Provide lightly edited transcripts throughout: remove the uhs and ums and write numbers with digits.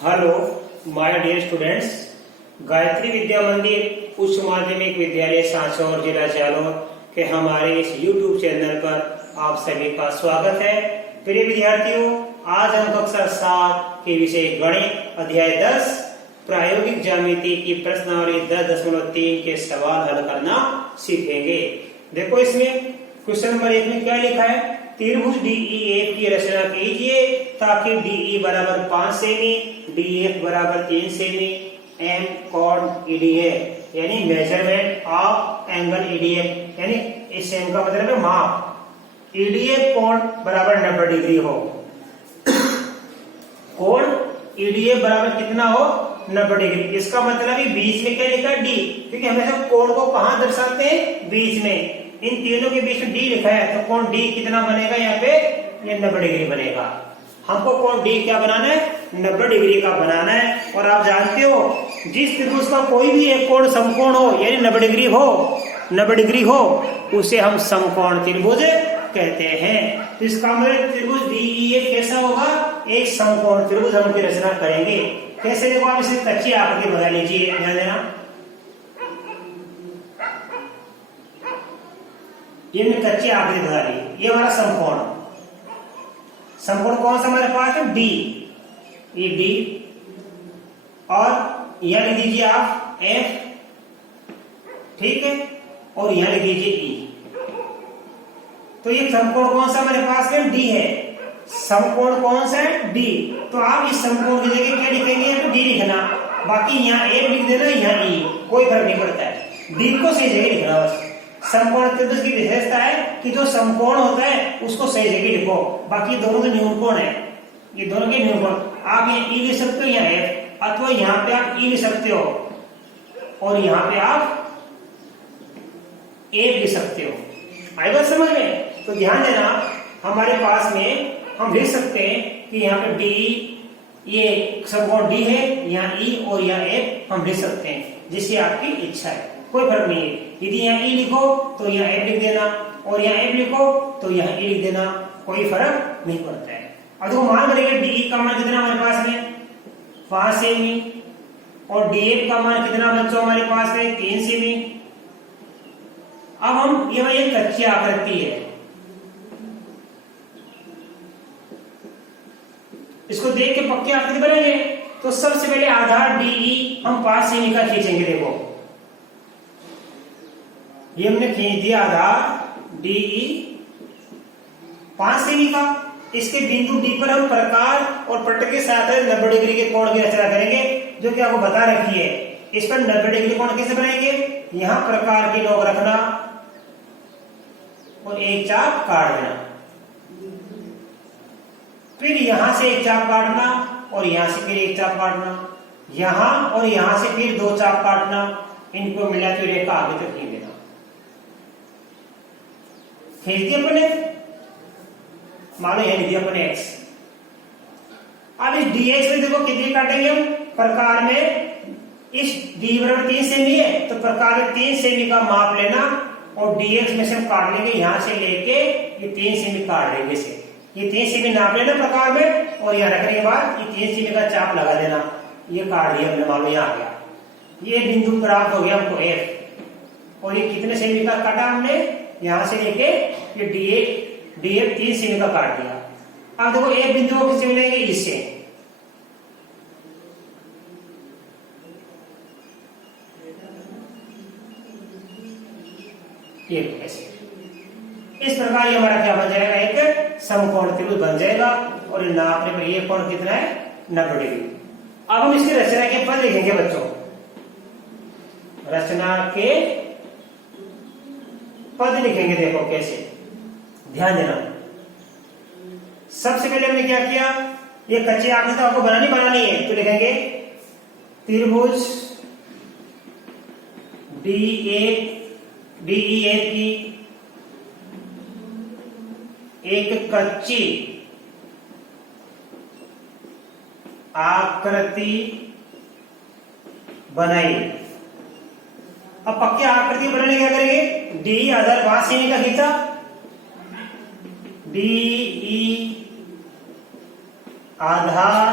Hello my dear students, Gayatri Vidya Mandir उच्च माध्यमिक विद्यालय सांचौर जिला जालौर के हमारे इस YouTube चैनल पर आप सभी का स्वागत है। प्रिय विद्यार्थियों, आज हम कक्षा 7 के विषय गणित अध्याय 10 प्रायोगिक ज्यामिति की प्रश्नावली 10.3 के सवाल हल करना सीखेंगे। देखो इसमें क्वेश्चन नंबर 1 में क्या लिखा है, त्रिभुज DEF की रचना कीजिए ताकि DE बराबर 5 सेमी, DF बराबर 3 सेमी, M कोण EDF यानी मेजरमेंट ऑफ एंगल EDF यानी इस M का मतलब है माप, EDF कोण बराबर 90 डिग्री हो। कोण EDF बराबर कितना हो, 90 डिग्री। इसका मतलब है बीच में क्या लिखा है, D, क्योंकि हमेशा कोण को कहां दर्शाते हैं, बीच में। इन तीनों के बीच में D लिखा है तो कोण D कितना बनेगा, यहाँ पे ये 90 डिग्री बनेगा। हमको कोण D क्या बनाना है, 90 डिग्री का बनाना है। और आप जानते हो जिस त्रिभुज का कोई भी एक कोण समकोण हो यानी 90 डिग्री हो उसे हम समकोण त्रिभुज कहते हैं। तो इसका मतलब त्रिभुज DEF कैसा होगा, एक समकोण त्रिभुज हम की रचना करेंगे। कैसे, देखो आप इसे कच्ची आकृति बना लीजिए, ध्यान देना। ये मैंने कच्ची आकृति बना ली, ये हमारा समकोण कौन सा हमारे पास है, D, ये D और यहां लिख दीजिए आप F, ठीक है, और यहां लिख दीजिए E। तो ये समकोण कौन सा हमारे पास है, D है। समकोण कौन सा है, D। तो आप इस समकोण की जगह क्या लिखेंगे, तो D लिखना, बाकी यहाँ F लिख देना, यहाँ E, कोई फर्क नहीं पड़ता है, D को सही जगह लिखना बस। समकोण त्रिभुज की विशेषता है कि जो समकोण होता है उसको सही जगह लिखो, बाकी दोनों तो न्यूनकोण है, ये दोनों के न्यूनकोण। आप यहाँ E लिख सकते हो, यहाँ F, अथवा यहाँ पे आप E लिख सकते हो और यहाँ पे आप F लिख सकते हो। आई बात समझ में? तो ध्यान देना, हमारे पास में हम लिख सकते हैं कि यहाँ पे D, ये समकोण D है, यहाँ E और यहाँ F हम लिख सकते हैं, जिससे आपकी इच्छा है, कोई फर्क नहीं है। यदि यहाँ E लिखो तो यहाँ F लिख देना, और यहाँ F लिखो तो यहाँ E लिख देना, कोई फर्क नहीं पड़ता है। अब देखो मान करेंगे DE का मान कितना हमारे पास में, 5 सेमी, और DF का मान कितना बच्चों हमारे पास है, 3 सेमी। अब हम यह एक कच्ची आकृति है, इसको देख के पक्की आकृति बनाएंगे। तो सबसे पहले आधार DE हम 5 सेमी का खींचेंगे। देखो ये हमने खींच दिया आधार DE 5 सेमी का। इसके बिंदु D पर हम प्रकार और पट्ट के साथ 90 डिग्री के कोण की रचना करेंगे, जो कि आपको बता रखी है। इस पर 90 डिग्री कोण कैसे बनाएंगे, यहां प्रकार की नोक रखना और एक चाप काट देना, फिर यहां से एक चाप काटना और यहां से फिर एक चाप काटना, यहां और यहां से फिर 2 चाप काटना, इनको मिलाती हुई रेखा आगे तक खींच देना। खींच दिया अपने, मान लो यह लिख दिया अपने X। अब इस DX में देखो कितनी काटेंगे हम, प्रकार में इस D बराबर 3 सेमी है तो प्रकार में 3 सेमी का माप लेना और DX में से हम काट लेंगे, यहां से लेके ये 3 सेमी काट लेंगे से, ये 3 सेमी नाप लेना प्रकार में, और यहाँ रखने के बाद ये 3 सेमी का चाप लगा देना। ये काट दिया हमने, मान लो यहाँ आ गया, ये बिंदु प्राप्त हो गया हमको F। और ये कितने सेमी का काटा हमने, यहां से लेके ये DF 3 सेमी का काट दिया। अब देखो एक बिंदु को किससे मिलेंगे, इससे। ये ऐसे, इस प्रकार ये हमारा क्या बन जाएगा, एक समकोण त्रिभुज बन जाएगा। और ये नापने पर ये कोण कितना है, 90 डिग्री। अब हम इसकी रचना के पद लिखेंगे बच्चों, रचना के पद लिखेंगे। देखो कैसे, ध्यान देना। सबसे पहले हमने क्या किया, ये कच्ची आकृति आपको बनानी है, तो लिखेंगे त्रिभुज DEF की एक कच्ची आकृति बनाई। अब पक्की आकृति बनाने क्या करेंगे, DE आधार 5 सेमी का खींचा, DE आधार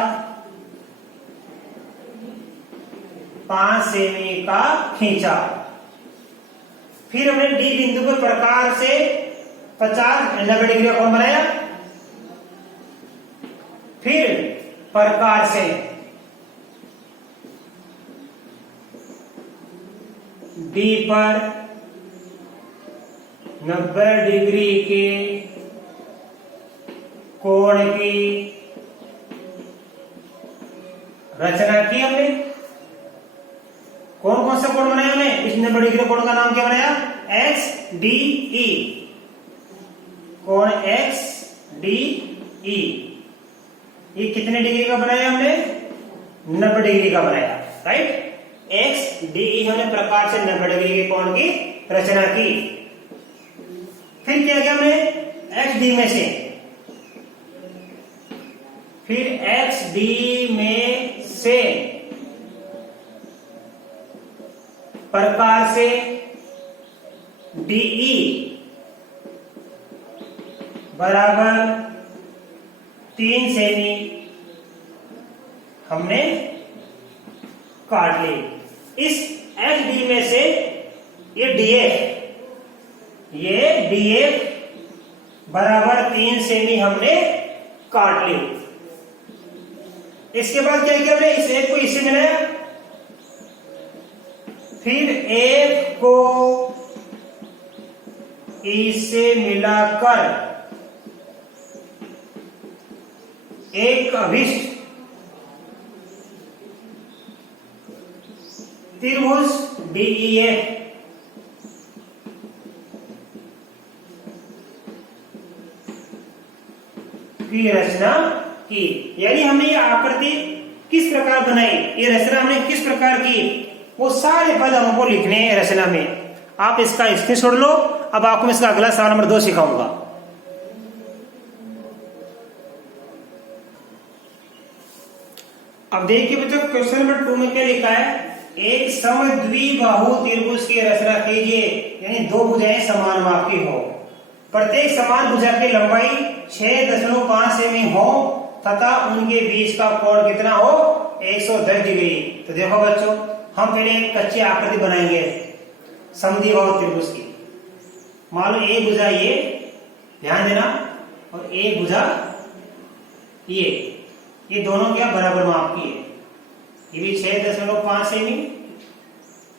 5 सेमी का खींचा। फिर हमने डी बिंदु पर प्रकार से 90 डिग्री का कोण बनाया। फिर प्रकार से डी पर 90 डिग्री के कोण की रचना की हमने। कौन कौन सा कोण बनाया हमने? इस 90 डिग्री कोण का नाम क्या बनाया? X D E. कोण एक्स डी ई ये कितने डिग्री का बनाया हमने? 90 डिग्री का बनाया, राइट। एक्स डी ई हमने प्रकार से 90 डिग्री के कोण की रचना की। फिर क्या किया हमने? एक्स डी में से, फिर एक्स डी में से प्रकार से डीई बराबर 3 सेमी हमने काट ली। इस एच डी में से ये डीएफ बराबर 3 सेमी हमने काट ली। इसके बाद क्या किया हमने? इस एक को इससे मिलाया, फिर एक को इससे मिलाकर एक अभिष्ट त्रिभुज डीईएफ की रचना की। यानी हमने ये आकृति किस प्रकार बनाई, ये रचना हमने किस प्रकार की, वो सारे पद हमको लिखने हैं रचना में। आप इसका स्क्रीनशॉट लो। अब आपको मैं इसका अगला सवाल नंबर 2 सिखाऊंगा। अब देखिए बच्चों, क्वेश्चन नंबर 2 में क्या लिखा है? एक समद्विबाहु त्रिभुज की रचना कीजिए, यानी दो भुजाएं समान माप की हो, प्रत्येक समान भुजा की लंबाई 6.5 सेमी हो तथा उनके बीच का कोण कितना हो? 110 डिग्री। तो देखो बच्चों, हम पहले एक कच्ची आकृति बनाएंगे समद्विबाहु त्रिभुज की। मान लो एक भुजा ये, ध्यान देना, और एक भुजा ये दोनों क्या बराबर माप की है। ये भी 6.5 सेमी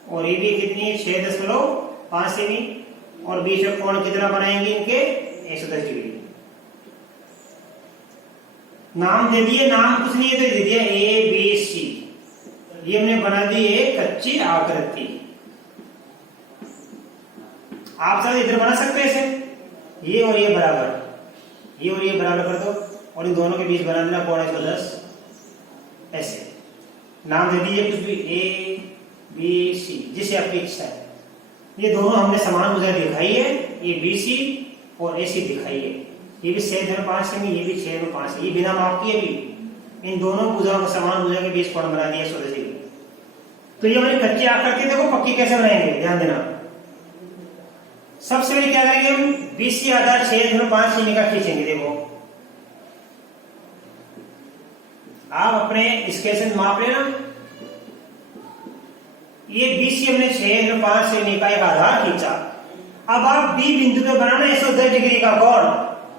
और ये भी कितनी है? 6.5 सेमी, और बीच में कोण कितना बनाएंगे इनके? 110 डिग्री। नाम दे दिए, नाम कुछ नहीं है तो दे दिया ए बी सी। ये हमने बना दी एक कच्ची आकृति। आप सब इधर बना सकते हैं इसे, ये और ये बराबर, ये और ये बराबर कर दो, और इन दोनों के बीच बना देना कोण 110। ऐसे नाम दे दीजिए कुछ भी, ए बी सी, जिसे आपकी इच्छा है। ये दोनों हमने समान भुजा दिखाई है, ये बी सी और ए सी दिखाई है। ये भी 6.5 सेमी, ये भी 6.5 सेमी, ये बिना माप की है भी। इन दोनों भुजाओं को समान भुजा के बीच कोण बना दिया 110 डिग्री। तो ये हमारी कच्ची आकृति देखो पक्की कैसे बनाएंगे, ध्यान देना। सबसे पहले क्या करेंगे हम? बीसी आधार 6.5 सेमी का खींचेंगे। देखो आप अपने स्केल से माप लेना। ये बीसी हमने 6.5 सेमी का एक आधार खींचा। अब आप बी बिंदु पे बनाना 110 डिग्री का कोण,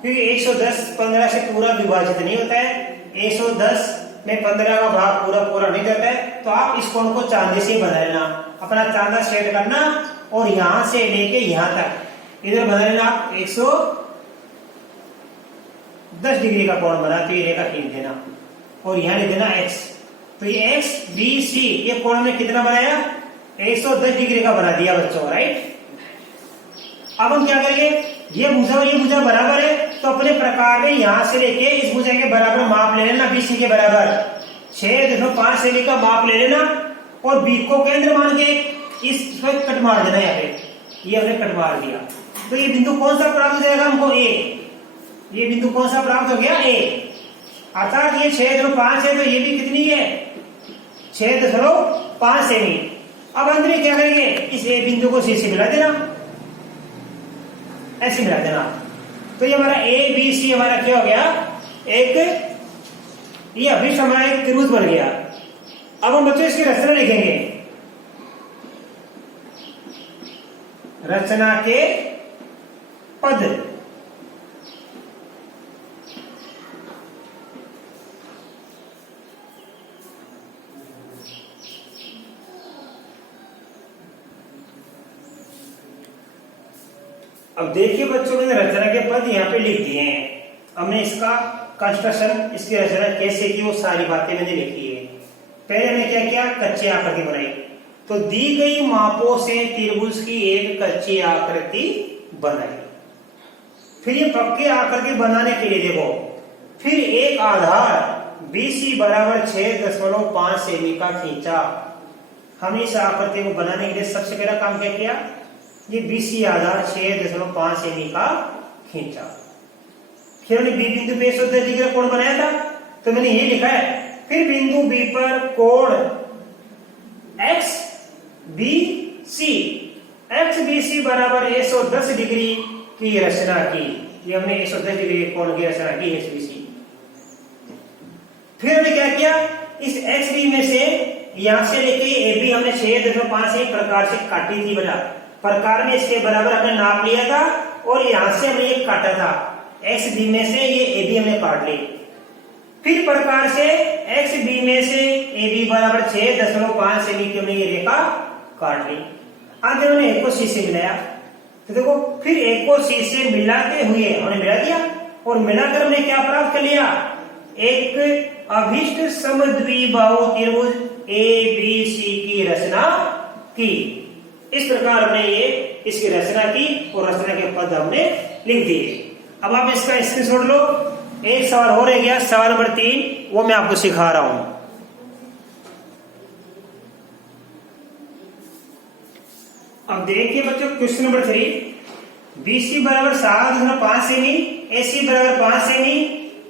क्योंकि 110 15 से पूरा विभाजित नहीं होता है। 110 में 15 का भाग पूरा नहीं जाता है। तो आप इस कोण को चांदी से बना लेना, अपना चांदा सेट करना, और यहां से लेके यहां तक इधर बना लेना आप 110 डिग्री का कोण बना। तो ये रेखा खींच देना और यहां लिख देना x। तो ये एक्स बी सी, ये कोण में कितना बनाया? 110 डिग्री का बना दिया बच्चों, राइट। अब हम क्या करेंगे? ये भुजा बराबर है, तो अपने प्रकार में यहां से लेके इस भुजा के बराबर माप ले लेना, बीसी के बराबर 6.5 सेमी का माप ले लेना, और बी को केंद्र मान के इस पर कट मार देना। यहाँ पे ये हमने कट मार दिया। तो ये बिंदु कौन सा प्राप्त हो जाएगा हमको? ए। ये बिंदु कौन सा प्राप्त हो गया? ए। अर्थात ये 6.5 है, तो ये भी कितनी है? 6.5 सेमी। अब अंत में क्या करेंगे? इस ए बिंदु को सी से मिला देना, ऐसे मिला देना। तो ये हमारा ए बी सी हमारा क्या हो गया? एक ये अभिष्ट हमारा एक त्रिभुज बन गया। अब हम बच्चों इसकी रचना लिखेंगे। रचना के पद। अब देखिए बच्चों, मैंने रचना के पद यहाँ पे लिख दिए हैं। हमने इसका कंस्ट्रक्शन, इसकी रचना कैसे की, वो सारी बातें मैंने लिखी है। पहले हमने क्या किया, कच्ची आकृति बनाई। तो दी गई मापों से त्रिभुज की एक कच्ची आकृति बनाई। फिर ये पक्की आकृति बनाने के लिए देखो, फिर एक आधार BC बराबर 6.5 सेमी का खींचा। हमने इस आकृति को बनाने के लिए सबसे पहला काम क्या किया, ये BC आधार 6.5 सेमी का खींचा। फिर हमने B बिंदु पे 110 डिग्री का कोण बनाया था, तो मैंने ये लिखा है। फिर बिंदु B पर कोण XBC बराबर 110 डिग्री की रचना की। ये हमने 110 डिग्री कोण की रचना की XBC। फिर हमने क्या किया, इस XB में से यहां से लेके AB हमने 6.5 एक प्रकार से काटी थी बेटा। प्रकार में इसके बराबर हमने नाप लिया था और यहां से हमने ये काटा था। XB में से ये AB हमने काट ली। फिर प्रकार से XB में से AB बराबर 6.5 सेमी की हमने ये रेखा काट ली। आगे हमने एक को C से मिलाया। तो देखो, फिर एक को C से मिलाते हुए हमने मिला दिया और मिलाकर हमने क्या प्राप्त कर लिया, एक अभिष्ट समद्विबाहु त्रिभुज ABC की रचना की। इस प्रकार हमने ये इसकी रचना की और रचना के पद हमने लिख दिए। अब आप इसका स्क्रीनशॉट लो। एक सवाल हो रह गया, सवाल नंबर 3, वो मैं आपको सिखा रहा हूं। अब देखिए बच्चों, क्वेश्चन नंबर 3, BC बराबर 7.5 सेमी, AC बराबर 5 सेमी,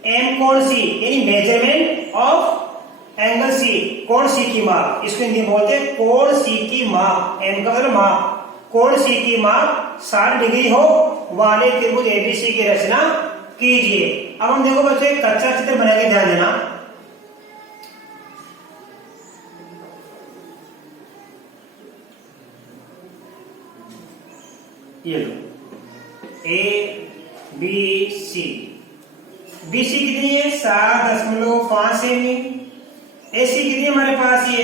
M कोण C यानी मेजरमेंट ऑफ एंगल C, कोण C की माप, इसको हिंदी में बोलते हैं कोण C की माप। M का मतलब माप, कोण C की माप 60 डिग्री हो वाले त्रिभुज ABC की रचना कीजिए। अब हम देखो बच्चों, एक कच्चा चित्र बनाएंगे, ध्यान देना। ये लो, ABC। BC कितनी है, 7.5 सेमी। AC कितनी है हमारे पास, ये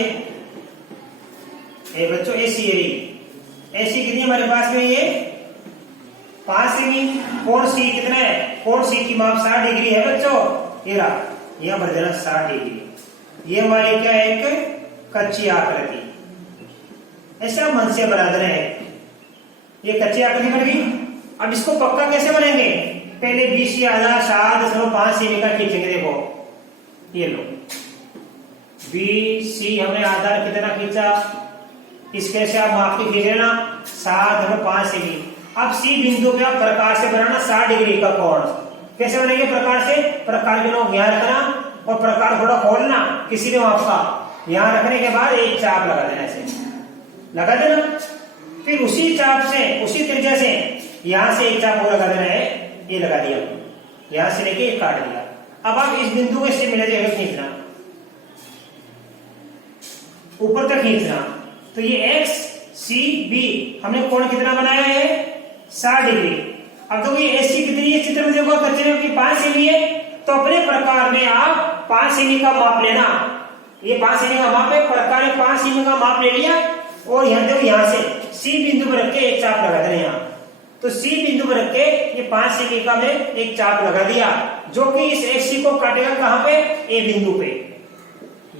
बच्चों AC है। AC कितनी है हमारे पास में, ये 5 सेमी। कोण C कितना है, कोण C की माप 60 डिग्री है बच्चों। ये रहा, यहां भर देना 60 डिग्री। ये हमारी क्या है, एक कच्ची आकृति। ऐसा मन से बना देना है। ये कच्ची आकृति बन गई। अब इसको पक्का कैसे बनेंगे, पहले BC आधार 7.5 सेमी का खींचेंगे। देखो ये लो, BC हमने आधार कितना खींचा, इसके से आप माप के खींच लेना 7.5 सेमी। अब C बिंदु पे आप प्रकार से बनाना 60 डिग्री का कोण। कैसे बनेंगे, प्रकार से, प्रकार के लोग यहाँ रखना और प्रकार थोड़ा खोलना किसी भी माप का। यहाँ रखने के बाद एक चाप लगा देना, ऐसे लगा देना। फिर उसी चाप से, उसी त्रिज्या से यहां से एक चाप और लगा देना है, ये लगा दिया। यहां से लेके ये काट दिया। अब आप इस बिंदु को इससे मिला जाएगा, खींचना ऊपर तक खींचना। तो ये XCB हमने कोण कितना बनाया है, 60 डिग्री। अब देखो ये AC कितनी है, चित्र में देखो कच्चे में की 5 सेमी है। तो अपने प्रकार में आप 5 सेमी का माप लेना। ये 5 सेमी का माप है, प्रकार में 5 सेमी का माप ले लिया और यहाँ देखो, यहां से C बिंदु पर रख के एक चाप लगा देना। यहाँ तो C बिंदु पर रख के ये 5 सेमी का में एक चाप लगा दिया, जो कि इस XC को काटेगा कहां पे, A बिंदु पे।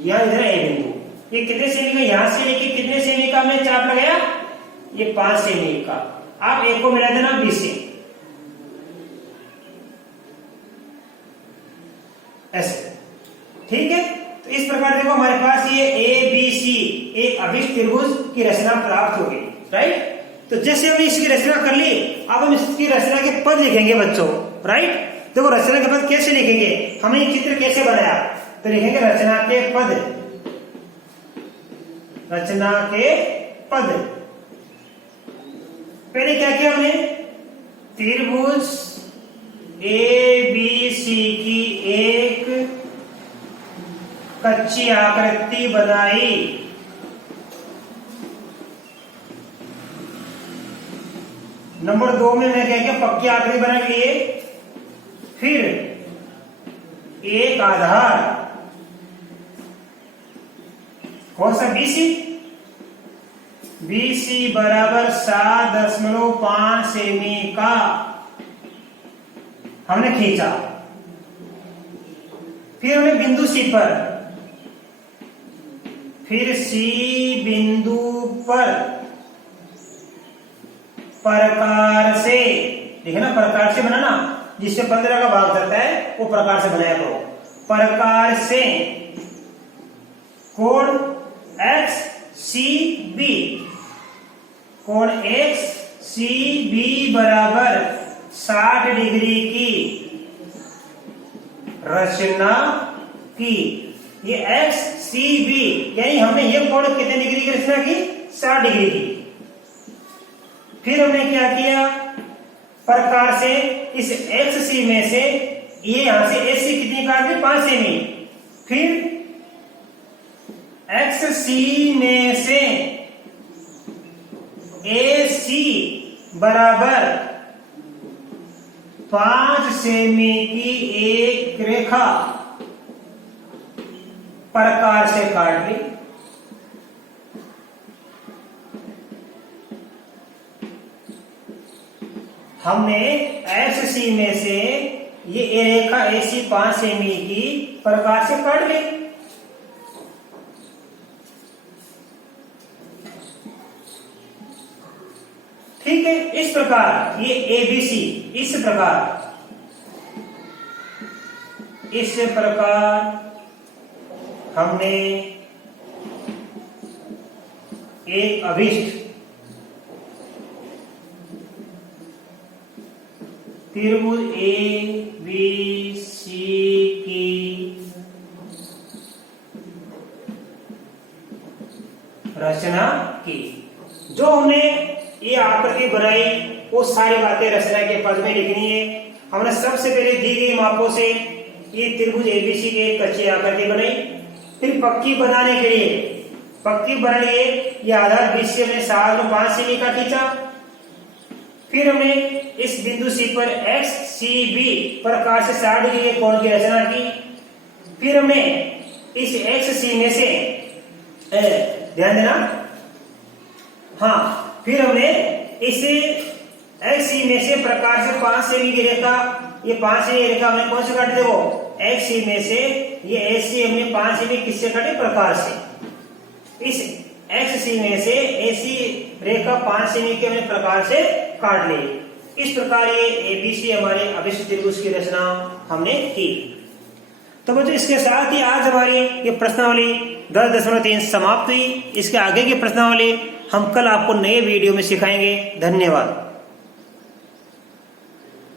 यहां इधर A बिंदु, ये कितने सेमी का, यहां से लेके कितने सेमी का मैं चाप लगाया, ये 5 सेमी का। आप एक को मिला देना B से, ऐसे, ठीक है। तो इस प्रकार देखो हमारे पास ये ABC एक अभिष्ट त्रिभुज की रचना प्राप्त हो गई, राइट। तो जैसे हमने इसकी रचना कर ली, अब हम इसकी रचना के पद लिखेंगे बच्चों, राइट। देखो रचना के पद कैसे लिखेंगे, हमने ये चित्र कैसे बनाया, तो लिखेंगे रचना के पद, रचना के पद। पहले क्या किया हमने, त्रिभुज ABC की एक कच्ची आकृति बनाई। नंबर 2 में मैं क्या पक्की आकृति बना लिए, फिर एक आधार कौन सा BC, BC बराबर 7.5 सेमी का हमने खींचा। फिर हमने बिंदु C पर, फिर C बिंदु पर प्रकार से, देखिए ना प्रकार से बनाना, जिससे 15 का भाग करता है वो प्रकार से बनाया करो। प्रकार से कोण XCB, कोण XCB बराबर 60 डिग्री की रचना की। ये XCB यानी हमने ये कोण कितने डिग्री की रचना की, 60 डिग्री की। फिर हमने क्या किया, प्रकार से इस XC में से ये यहां से SC कितनी काट दी, 5 सेमी। फिर XC में से AC बराबर 5 सेमी की एक रेखा प्रकार से काट ली। हमने XC में से ये रेखा AC 5 सेमी की प्रकार से काट ली। ठीक है, इस प्रकार ये ABC, इस प्रकार हमने एक अभिष्ट त्रिभुज ABC की रचना की। जो हमने ये आकृति बनाई वो सारी बातें रचना के पद में लिखनी है। हमने सबसे पहले दी गई मापों से ये त्रिभुज ABC की एक कच्ची आकृति बनाई। फिर पक्की बनाने के लिए ये आधार BC हमने 7.5 सेमी का खींचा। फिर हमने इस बिंदु C पर XCB प्रकार से 60 डिग्री के कोण की रचना की। फिर हमने इस XC में से ध्यान देना, हाँ, फिर हमने इसे XC में से प्रकार से 5 सेमी की रेखा, ये 5 सेमी की रेखा हमने कौन से काटे थे, वो XC में से ये AC हमने 5 सेमी किससे काटे, प्रकार से। इस XC में से AC रेखा 5 सेमी के हमने प्रकार से काट ली। इस प्रकार ये ABC हमारे अभिष्ट त्रिभुज की रचना हमने की। तो बच्चों इसके साथ ही आज हमारी ये प्रश्नावली 10.3 समाप्त हुई। इसके आगे की प्रश्नावली हम कल आपको नए वीडियो में सिखाएंगे। धन्यवाद।